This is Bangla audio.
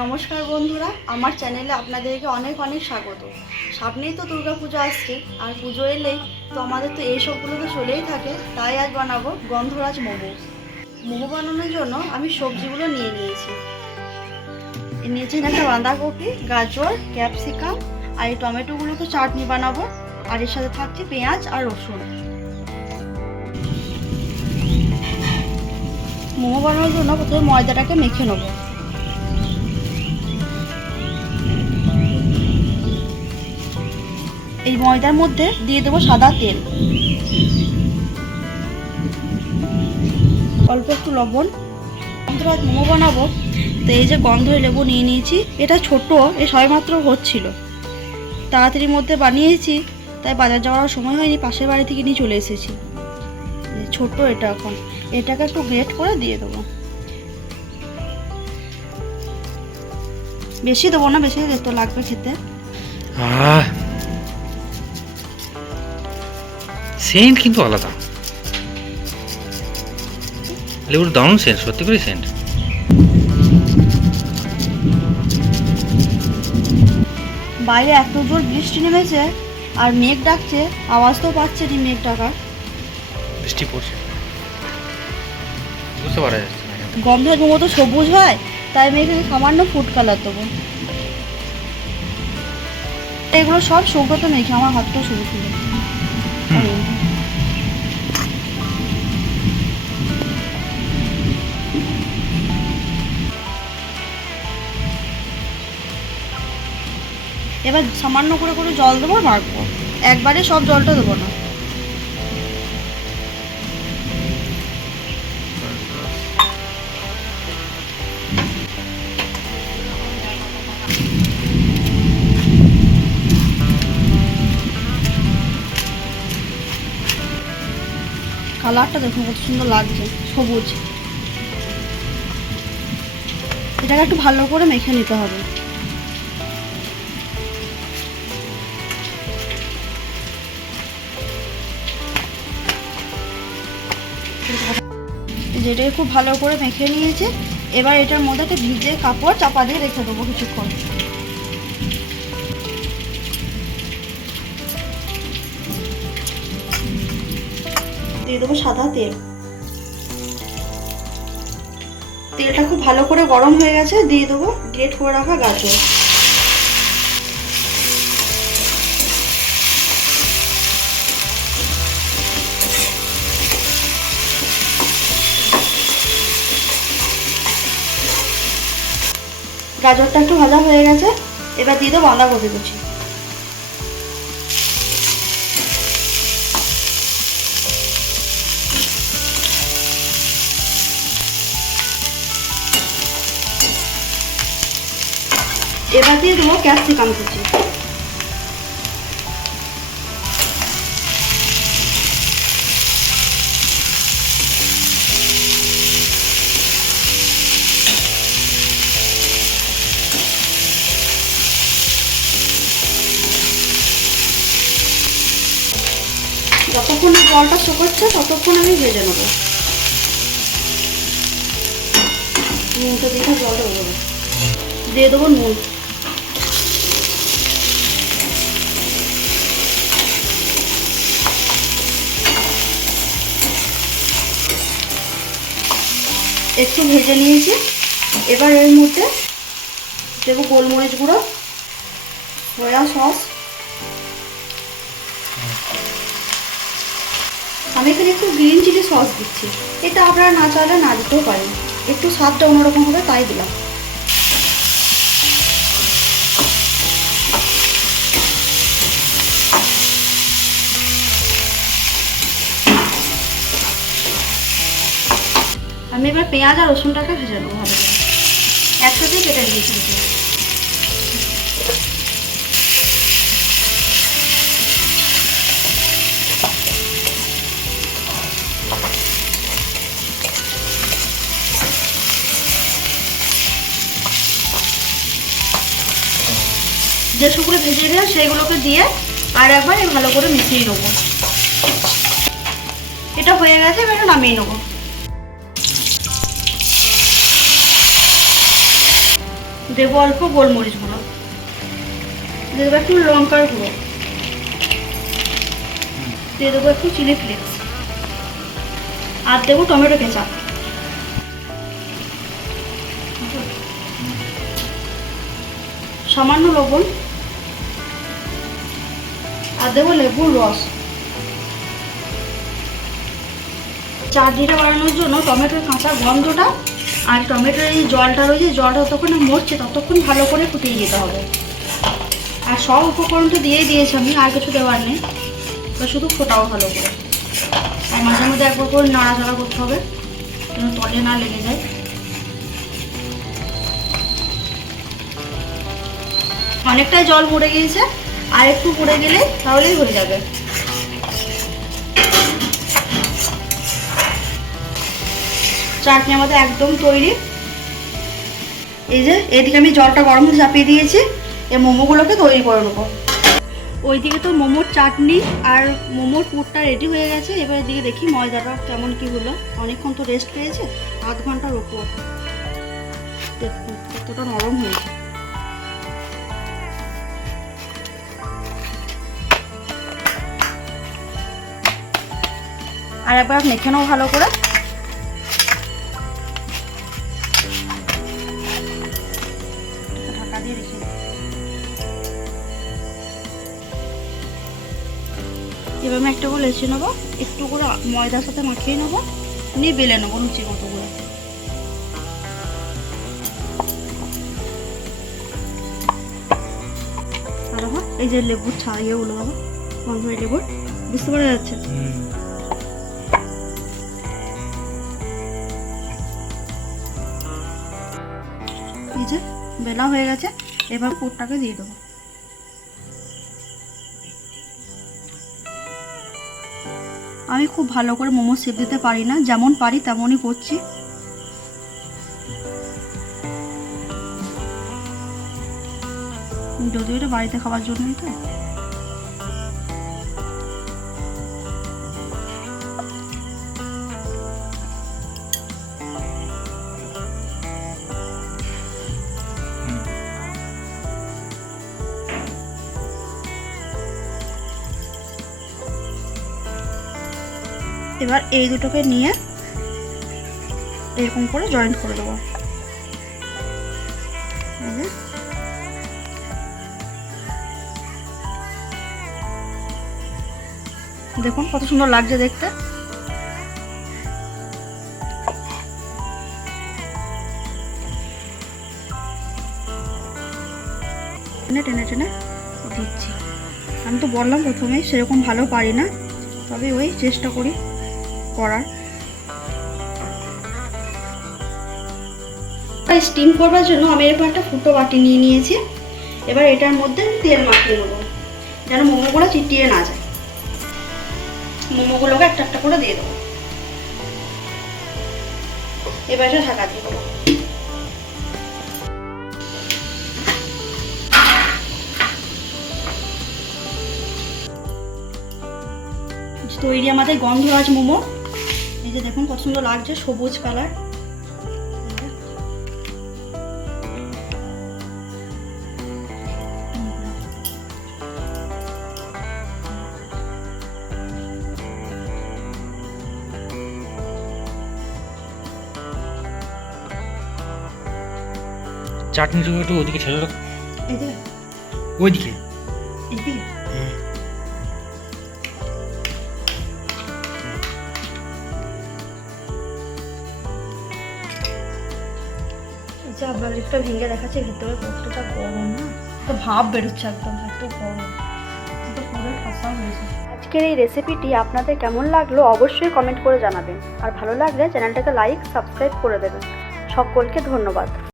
নমস্কার বন্ধুরা, আমার চ্যানেলে আপনাদেরকে অনেক অনেক স্বাগত। সামনেই তো দুর্গাপূজা আসছে, আর পুজো এলেই তো আমাদের তো এইসবগুলো তো চলেই থাকে, তাই আজ বানাবো গন্ধরাজ মোমো। মোমো বানানোর জন্য আমি সবজিগুলো নিয়ে নিয়েছি। এ নিয়েছি একটা বাঁধাকপি, গাজর, ক্যাপসিকাম, আর এই টমেটোগুলো তো চাটনি বানাবো, আর এর সাথে থাকছে পেঁয়াজ আর রসুন। মোমো বানানোর জন্য প্রথমে ময়দাটাকে মেখে নেব। এই ময়দার মধ্যে দিয়ে দেবো সাদা তেল। অল্প একটু লবণ। মোমো বানাবো। তো এই যে গন্ধ লেবু নিয়ে নিয়েছি। এটা ছোট, এ সবেমাত্র হচ্ছিল। তাড়াতাড়ির মধ্যে বানিয়েছি, তাই বাজার যাওয়ার সময় হয়নি, পাশের বাড়ি থেকে নিয়ে চলে এসেছি। ছোট এটা এখন। এটাকে একটু গ্রেট করে দিয়ে দেবো। বেশি দেবো না, বেশি তো লাগবে খেতে। সেন্ট কিন্তু আলাদা। লেবুর দারুণ সেন্ট সত্যি করে সেন্ট। বাইরে এত জোর বৃষ্টি নেমেছে আর মেঘ ডাকছে আওয়াজ তো পাচ্ছে নি মেঘ ডাকার। বৃষ্টি পড়ছে। বুঝতে পারা যাচ্ছে মোমো তো সবুজ হয় তাই আমি এখানে সামান্য ফুড কালার দেবো। এগুলো সব সৌগত মেখে আমার হাতটা শুরু ছিল। এবার সামান্য করে করে জল দেবো মাখবো। একবারে সব জলটা দেবো না। কালারটা দেখুন, কত সুন্দর লাগছে, সবুজ। এটাকে একটু ভালো করে মেখে নিতে হবে। যেটাকে খুব ভালো করে মেখে নিয়েছে। এবার এটার মধ্যে একটা ভিজে কাপড় চাপা দিয়ে রেখে দেবো কিছুক্ষণ। দিয়ে দেবো সাদা তেল। তেলটা খুব ভালো করে গরম হয়ে গেছে। দিয়ে দেবো গ্রেট করে রাখা গাজর। গাজরটা একটু ভাজা হয়ে গেছে, এবার দিয়ে দেবো বাঁধাকপি কুচি। এবার দিয়ে দেবো ক্যাপসিকাম কুচি। যতক্ষণ জলটা শুকোচ্ছে ততক্ষণ আমি ভেজে নেব। নুনটা দিয়ে দেবো দিয়ে দেবো নুন। একটু ভেজে নিয়েছি। এবার এর মধ্যে দেবো গোলমরিচ গুঁড়ো, সয়া সস আমি এখানে একটু গ্রিন চিলি সস দিচ্ছি। এটা আপনারা না চাইলে না দিতেও পারেন। একটু স্বাদটা অন্যরকম হবে, তাই দিলাম। আমি এবার পেঁয়াজ আর রসুনটাকে ভেজে নেব ভালো করে। একসাথে কেটে দিয়েছি যে শুকনো ভেজে দিলাম, সেইগুলোকে দিয়ে আর একবার ভালো করে মিশিয়ে নেব। এটা হয়ে গেছে, এবার নামিয়ে নেব। দেবো অল্প গোলমরিচ গুঁড়ো। দেবো একটু লঙ্কার গুঁড়ো। দিয়ে দেবো একটু চিলি ফ্লেক্স। আর দেবো টমেটো কেচাপ। সামান্য লবণ। আর দেবো লেবুর রস। চাটনিটা বানানোর জন্য টমেটোর কাঁচা গন্ধটা আর টমেটোর এই জলটা রয়েছে জলটা যতক্ষণ মরছে ততক্ষণ ভালো করে ফুটিয়ে দিতে হবে। আর সব উপকরণ তো দিয়েই দিয়েছি আমি, আর কিছু দেওয়ার নেই। তো শুধু ফোটাও ভালো করে। আর মাঝে মধ্যে একবার করে নাড়াচাড়া করতে হবে, যেন তলে না লেগে যায়। অনেকটাই জল পড়ে গিয়েছে আর একটু পড়ে গেলে তাহলেই হয়ে যাবে। চাটনি আমাদের একদম তৈরি। এই যে, এদিকে আমি জলটা গরম চাপিয়ে দিয়েছি এই মোমোগুলোকে তৈরি করে নেব। ওইদিকে তো মোমোর চাটনি আর মোমোর পুরটা রেডি হয়ে গেছে। এবার এদিকে দেখি ময়দাটা কেমন কি হলো। অনেকক্ষণ তো রেস্ট পেয়েছে, আধ ঘণ্টার ওপর দেখুন, কতটা নরম হয়েছে। আর একবার মেখে নাও ভালো করে। এবার আমি একটা করে লেচি নেব, একটু করে ময়দার সাথে মাখিয়ে নেব, নিয়ে বেলে নেব লুচির মতো করে। এই যে লেবুর ছা ইয়েগুলো বাবা লেবুর, বুঝতে পারা যাচ্ছে? এই বেলা হয়ে গেছে, এবার পুরটাকে দিয়ে দেবো। আমি খুব ভালো করে মোমো সেপ দিতে পারি না, যেমন পারি তেমনই করছি। যদিও এটা বাড়িতে খাওয়ার জন্যই তো। এবার এই দুটোকে নিয়ে এরকম করে জয়েন্ট করে দেবো। দেখুন কত সুন্দর লাগছে দেখতে। টেনে টেনে দিচ্ছি। আমি তো বললাম প্রথমেই, সেরকম ভালো পারি না। তবে ওই চেষ্টা করি। করার। স্টিম করবার জন্য আমি এরকম একটা ফুটো বাটি নিয়ে নিয়েছি। এবার এটার মধ্যে তেল মাখিয়ে নেব, যেন মোমোগুলো চিটিয়ে না যায়। মোমোগুলোকে একটা একটা করে দিয়ে দেবো। এবার এটা ঢাকা দিয়ে তৈরি আমাদের গন্ধরাজ মোমো। এই যে দেখুন কত সুন্দর লাগছে সবুজ কালার। চাটনিটা একটু ওদিকে ছেড়ে রাখো এই যে ওইদিকে এদিকে আচ্ছা আপনার লিপটা ভেঙে দেখাচ্ছে, ভেতরে কতটা গরম না। তো ভাব বেরোচ্ছে একদম, এত গরম। আজকের এই রেসিপিটি আপনাদের কেমন লাগল অবশ্যই কমেন্ট করে জানাবেন। আর ভালো লাগলে চ্যানেলটাকে লাইক সাবস্ক্রাইব করে দেবেন। সকলকে ধন্যবাদ।